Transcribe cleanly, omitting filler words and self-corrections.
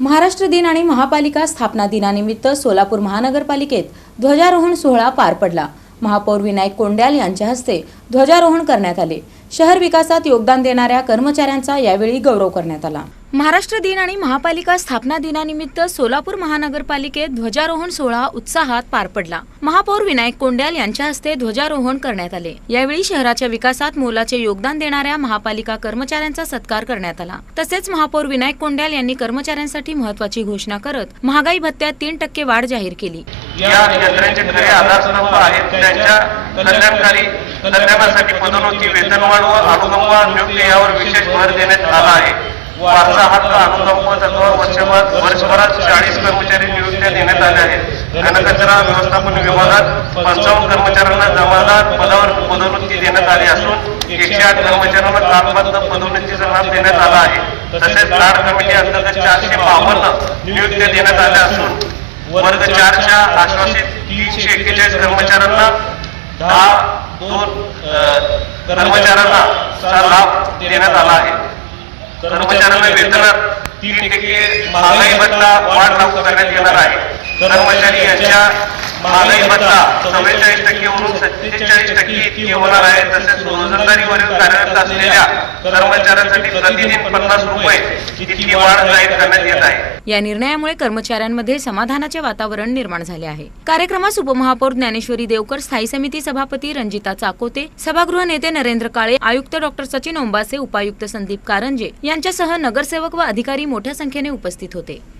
महाराष्ट्र दिन आणि महापालिका स्थापना दिनानिमित्त सोलापूर महानगरपालिकेत ध्वजारोहण सोहळा पार पडला। महापौर विनायक कोंड्याल यांच्या हस्ते ध्वजारोहण करण्यात आले। शहर विकासात योगदान देणाऱ्या कर्मचाऱ्यांचा यावेळी गौरव करण्यात आला। महाराष्ट्र दिन आणि महापालिका स्थापना दिनानिमित्त सोलापूर महानगरपालिकेत ध्वजारोहण सोहळा उत्साहात पार पडला। महापौर विनायक कोंड्याल यांच्या हस्ते ध्वजारोहण करण्यात आले। यावेळी शहराच्या विकासात मोलाचे योगदान देणाऱ्या महापालिका कर्मचाऱ्यांचा सत्कार करण्यात आला। तसेच महापौर विनायक कोंड्याल यांनी कर्मचाऱ्यांसाठी महत्त्वाची घोषणा करत महागाई भत्त्यात 3% वाढ जाहीर केली। या यंत्रणेचे खरे आधारस्तंभ आहेत त्यांच्या कल्याणासाठी पदोन्नती, वेतनवाढ व अनुकंप नियुक्ती यावर विशेष भर देण्यात आला आहे। वारसा हक्क अनुकंप तत्वावर वर्षभरात 40 कर्मचारी नियुक्त्या देण्यात आल्या आहेत। घनकचरा व्यवस्थापन विभागात 55 कर्मचाऱ्यांना जमादार पदावर पदोन्नती देण्यात आली असून 108 कर्मचाऱ्यांना कालबद्ध पदोन्नतीचा लाभ देण्यात आला आहे। तसेच लाड कमिटी अंतर्गत 452 नियुक्त्या देण्यात आल्या असून वर्ग 4 च्या आश्वासित 341 कर्मचाऱ्यांना 10 कर्मचाऱ्यांना लाभ देण्यात आला आहे। कर्मचाऱ्यांना वेतनात 3% महागाई भत्ता वाढ लागू करण्यात येणार आहे। कर्मचारी यांच्या महागाई भत्ता 44% वरून 47% इतकी होणार आहे। तसेच रोजंदारीवरील कार्यरत असलेल्या कर्मचाऱ्यांसाठी प्रतिदिन 50 रुपये इतकी वाढ जाहीर करण्यात येत आहे। या निर्णयामुळे कर्मचाऱ्यांमध्ये समाधानाचे वातावरण निर्माण झाले आहे। कार्यक्रमास उपमहापौर ज्ञानेश्वरी देवकर, स्थायी समिती सभापती रंजिता चाकोते, सभागृह नेते नरेंद्र काळे, आयुक्त डॉक्टर सचिन ओंबासे, उपायुक्त संदीप कारंजे यांच्यासह नगरसेवक व अधिकारी मोठ्या संख्येने उपस्थित होते।